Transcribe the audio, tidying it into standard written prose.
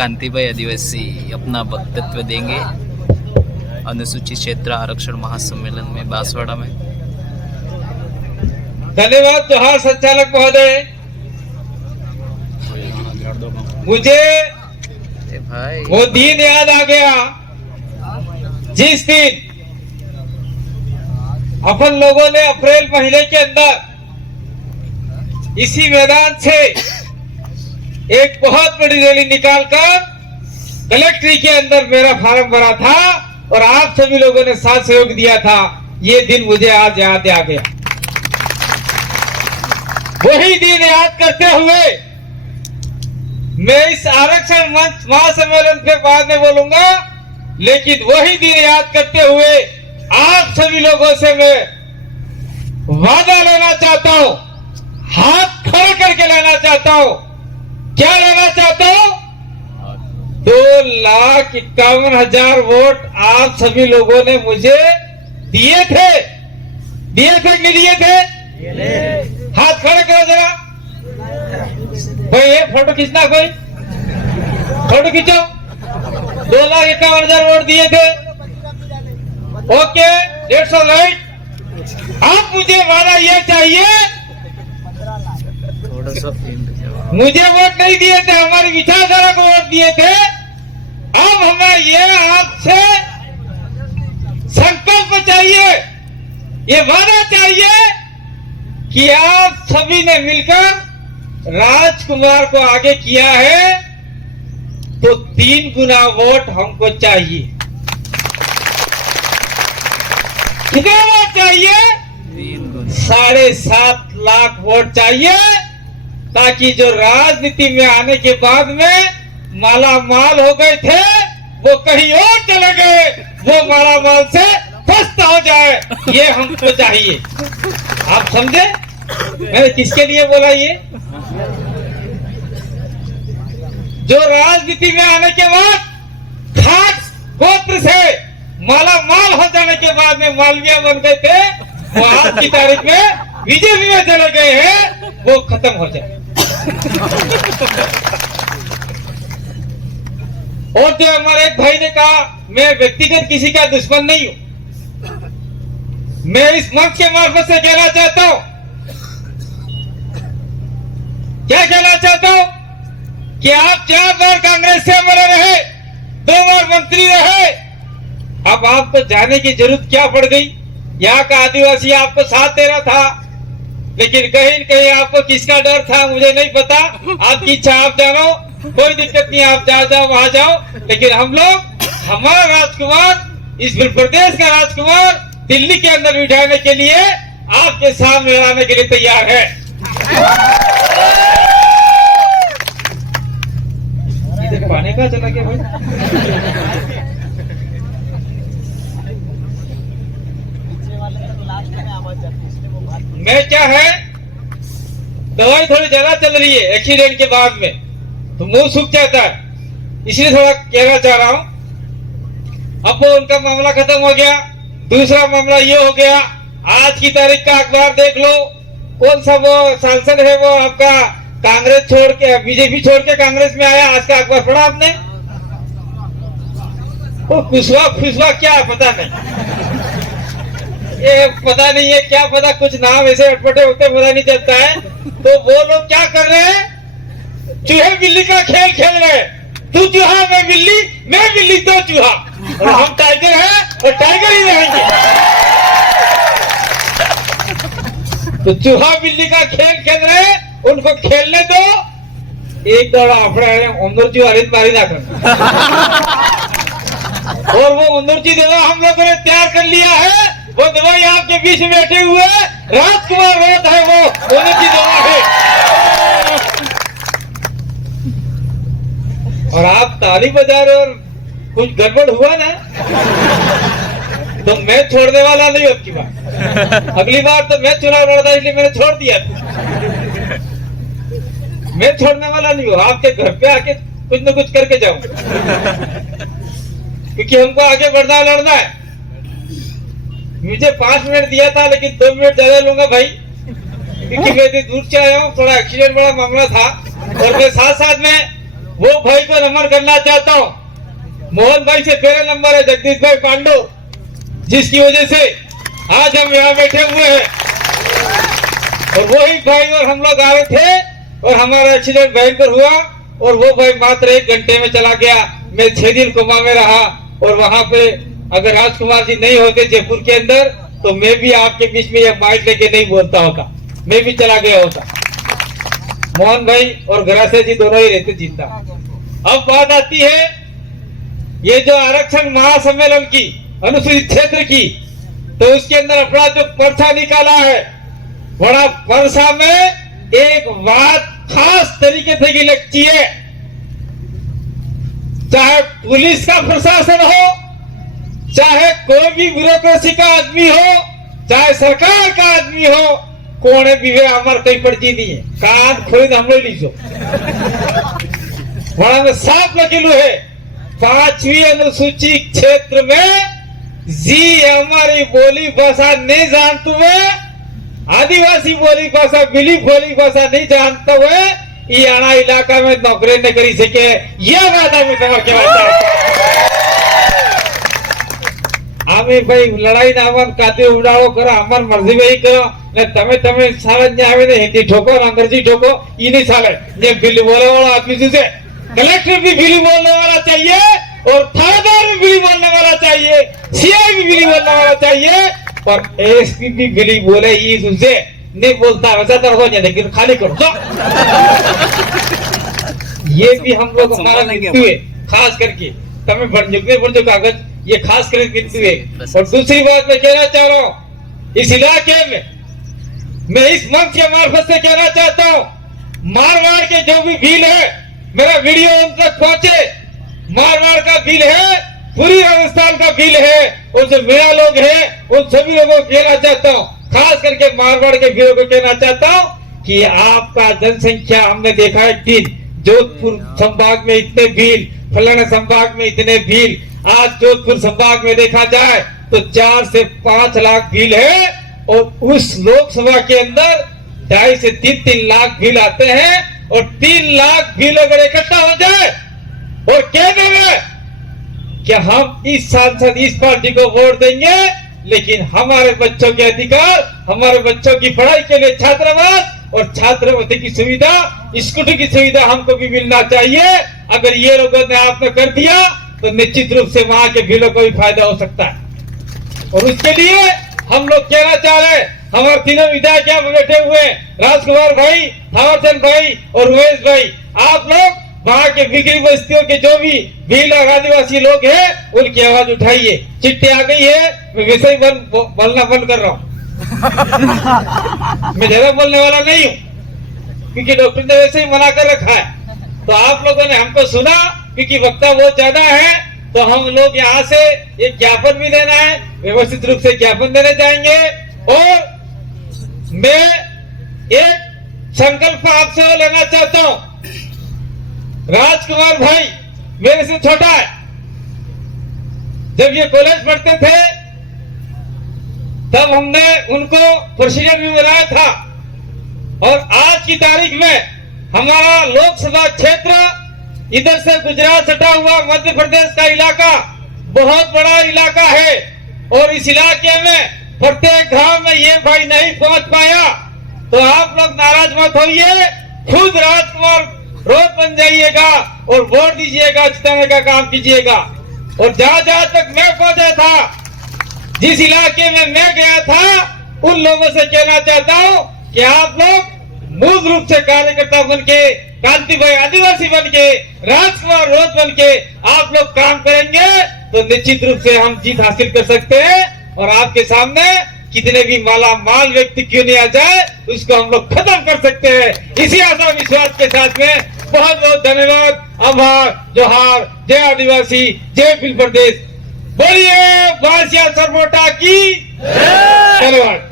कांतिभाई आदिवासी अपना वक्तव्य देंगे अनुसूचित क्षेत्र आरक्षण महासम्मेलन में बांसवाड़ा में। धन्यवाद जोहार संचालक महोदय। मुझे वो दिन याद आ गया जिस दिन अपन लोगों ने अप्रैल महीने के अंदर इसी मैदान से एक बहुत बड़ी रैली निकालकर कलेक्ट्री के अंदर मेरा फार्म भरा था और आप सभी लोगों ने साथ सहयोग दिया था। ये दिन मुझे आज याद आ गया। वही दिन याद करते हुए मैं इस आरक्षण मंच महासम्मेलन के बाद में बोलूंगा, लेकिन वही दिन याद करते हुए आप सभी लोगों से मैं वादा लेना चाहता हूं, हाथ खड़े करके लेना चाहता हूं। क्या लेना चाहता हूं? 2,51,000 वोट आप सभी लोगों ने मुझे दिए थे कि नहीं दिए थे? हाथ खड़े करो जरा। भाई ये फोटो खींचना, कोई फोटो खींचो। 2,51,000 वोट दिए थे। Okay, that's all right. आप मुझे वादा ये चाहिए, मुझे वोट नहीं दिए थे, हमारी विचारधारा को वोट दिए थे। अब हमें ये आपसे संकल्प चाहिए, ये वादा चाहिए कि आप सभी ने मिलकर राजकुमार को आगे किया है तो 3 गुना वोट हमको चाहिए। कितने वोट चाहिए? 7.5 लाख वोट चाहिए, ताकि जो राजनीति में आने के बाद में माला माल हो गए थे वो कहीं और चले गए, वो माला माल से फस्त हो जाए, ये हमको चाहिए। आप समझे मैंने किसके लिए बोला? ये जो राजनीति में आने के बाद खास गोत्र से माला माल हो जाने के बाद में मालविया बन गए थे, वो आज की तारीख में बीजेपी में चले गए हैं, वो खत्म हो जाए। और जो हमारे एक भाई ने कहा, मैं व्यक्तिगत किसी का दुश्मन नहीं हूं। मैं इस मंच के मार्फत से कहना चाहता हूं, क्या कहना चाहता हूं कि आप 4 बार कांग्रेस से बने रहे, 2 बार मंत्री रहे। अब आपको जाने की जरूरत क्या पड़ गई? यहाँ का आदिवासी आपको साथ दे रहा था, लेकिन कहीं न कहीं आपको किसका डर था मुझे नहीं पता। आपकी इच्छा, आप जानो, कोई दिक्कत नहीं, आप जाओ वहां जाओ। लेकिन हम लोग, हमारा राजकुमार, इस प्रदेश का राजकुमार दिल्ली के अंदर बिठाने के लिए आपके सामने लाने के लिए तैयार है। इधर पानी का चला गया भाई। मैं क्या है, दवाई थोड़ी ज्यादा चल रही है एक्सीडेंट के बाद में, तो मुंह सूख जाता है, इसलिए थोड़ा कहना चाह रहा हूं। अब वो उनका मामला खत्म हो गया। दूसरा मामला ये हो गया, आज की तारीख का अखबार देख लो, कौन सा वो सांसद है वो आपका कांग्रेस छोड़ के, बीजेपी छोड़ के कांग्रेस में आया। आज का अखबार पढ़ा आपने? वो खुशवा क्या पता नहीं, ये पता नहीं है क्या पता, कुछ नाम ऐसे अटपटे होते पता नहीं चलता है। तो वो लोग क्या कर रहे हैं? चूहे बिल्ली का खेल खेल रहे हैं। तू चूहा, मैं बिल्ली, मैं बिल्ली तो चूहा, और हम टाइगर हैं और टाइगर ही रहेंगे। तो चूहा बिल्ली का खेल खेल रहे हैं, उनको खेलने दो। एक दौड़ा अपने उंदरजी वाली मारी ना कर। और वो उंदरजी दवा हम लोगों ने तैयार कर लिया है। वो दवाई आपके बीच में बैठे हुए राजकुमार रोड है, वो उंदरजी दवा है। और आप ताली बजा रहे और कुछ गड़बड़ हुआ ना, तो मैं छोड़ने वाला नहीं हूं। आपकी बात, अगली बार तो मैं चुनाव लड़ता, इसलिए मैंने छोड़ दिया। मैं छोड़ने वाला नहीं हूं, आपके घर पे आके कुछ न कुछ करके जाऊं, क्योंकि हमको आगे बढ़ना लड़ना है। मुझे 5 मिनट दिया था, लेकिन 2 मिनट ज्यादा लूंगा भाई, क्योंकि मैं दूर से आया हूँ। थोड़ा एक्सीडेंट बड़ा मामला था, और मैं साथ साथ में वो भाई को नमन करना चाहता हूँ। मोहन भाई से तेरा नंबर है, जगदीश भाई पांडु, जिसकी वजह से आज हम यहाँ बैठे हुए हैं। और वही भाई और हम लोग आ रहे थे और हमारा एक्सीडेंट भयंकर हुआ और वो भाई मात्र 1 घंटे में चला गया। मैं 6 दिन कोमा में रहा और वहां पे अगर राजकुमार जी नहीं होते जयपुर के अंदर तो मैं भी आपके बीच में यह माइक लेके नहीं बोलता होता, मैं भी चला गया होता। मोहन भाई और गरासिया जी दोनों ही रहते जिंदा। अब बात आती है ये जो आरक्षण महासम्मेलन की अनुसूचित क्षेत्र की, तो उसके अंदर अपना जो पर्चा निकाला है, बड़ा पर्चा में एक बात खास तरीके से की लगती है, चाहे पुलिस का प्रशासन हो, चाहे कोई भी ब्यूरोक्रेसी का आदमी हो, चाहे सरकार का आदमी हो, कोने भी वे हमारे कई पर्ची नहीं है, कान खोल हम लोग लीजो बड़ा में साफ लकीलू है। 5वीं अनुसूची क्षेत्र में जी हमारी बोली भाषा नहीं जानते हुए, आदिवासी बोली भाषा, बिली बोली भाषा नहीं जानते हुए ये आना इलाका में नौकरी न करी सके, यह बात हमें समझ के आमिर भाई लड़ाई ना मन काते उड़ाड़ो करो, हमार मर्जी में ही करो ने तमे तमे साले ने आवे ने हिंदी ठोको ना अंग्रेजी ठोको, ये नहीं साले ये बिल बोले वाला आदमी से कलेक्टर भी बिली बोलने वाला चाहिए और थानेदार भी बिली बोलने वाला चाहिए, सीआई भी बिली बोलने वाला चाहिए और एसपी भी बिली बोले, ये तुझे नहीं बोलता वैसा तो हो जाए, लेकिन खाली करो तो ये भी हम लोग हमारा गिनती है, खास करके तमें बढ़ जो कागज ये खास करके गिनती है। और दूसरी बात मैं कहना चाह रहा हूँ, इस इलाके में मैं इस मंच के मार्फत से कहना चाहता हूँ, मारवाड़ के जो भी बिल है मेरा वीडियो उन तक पहुंचे, मारवाड़ का बिल है, पूरी राजस्थान का बिल है, और जो मेरा लोग है उन सभी लोगों को कहना चाहता हूँ, खास करके मारवाड़ के वीरों को कहना चाहता हूँ कि आपका जनसंख्या हमने देखा है 3, जोधपुर संभाग में इतने बिल, फलाना संभाग में इतने बिल, आज जोधपुर संभाग में देखा जाए तो 4 से 5 लाख बिल है और उस लोकसभा के अंदर 2.5 से 3 लाख बिल आते हैं और 3 लाख बिल अगर इकट्ठा हो जाए और कहने में कि हम इस सांसद इस पार्टी को वोट देंगे, लेकिन हमारे बच्चों के अधिकार, हमारे बच्चों की पढ़ाई के लिए छात्रावास और छात्रवृत्ति की सुविधा, स्कूटी की सुविधा हमको भी मिलना चाहिए। अगर ये लोगों ने आपने कर दिया तो निश्चित रूप से वहां के भीलों को भी फायदा हो सकता है। और उसके लिए हम लोग कहना चाह रहे हैं, हमारे तीनों विधायक यहाँ बैठे हुए, राजकुमार भाई, थावरचंद भाई और उमेश भाई, आप लोग वहां के बिगड़ी बस्तियों के जो भी भील और आदिवासी लोग हैं उनकी आवाज उठाइए। चिट्ठी आ गई है, मैं वैसे ही बोलना बंद कर रहा हूँ मैं ज्यादा बोलने वाला नहीं हूँ क्योंकि डॉक्टर ने वैसे ही मना कर रखा है। तो आप लोगों ने हमको सुना क्योंकि वक्ता बहुत ज्यादा है, तो हम लोग यहाँ से एक ज्ञापन भी देना है, व्यवस्थित रूप से ज्ञापन देने जाएंगे। और मैं एक संकल्प आपसे लेना चाहता हूँ, राजकुमार भाई मेरे से छोटा है, जब ये कॉलेज पढ़ते थे तब हमने उनको प्रेसिडेंट भी बनाया था और आज की तारीख में हमारा लोकसभा क्षेत्र इधर से गुजरात सटा हुआ मध्य प्रदेश का इलाका बहुत बड़ा इलाका है और इस इलाके में प्रत्येक गांव में ये भाई नहीं पहुंच पाया, तो आप लोग नाराज मत होइए, खुद राजकुमार रोज बन जाइएगा और वोट दीजिएगा, जिताने का काम कीजिएगा। और जहां जहां तक मैं पहुंचा था, जिस इलाके में मैं गया था, उन लोगों से कहना चाहता हूं कि आप लोग मूल रूप से कार्यकर्ता बन के, कांति भाई आदिवासी बन के, राजकुमार रोज बन के आप लोग काम करेंगे तो निश्चित रूप से हम जीत हासिल कर सकते हैं और आपके सामने कितने भी माला माल व्यक्ति क्यों नहीं आ जाए उसको हम लोग खत्म कर सकते हैं। इसी आशा विश्वास के साथ में बहुत बहुत धन्यवाद, आभार, जोहार, जय आदिवासी, जय भील प्रदेश, बोलिए बासिया सरमोटा की धन्यवाद।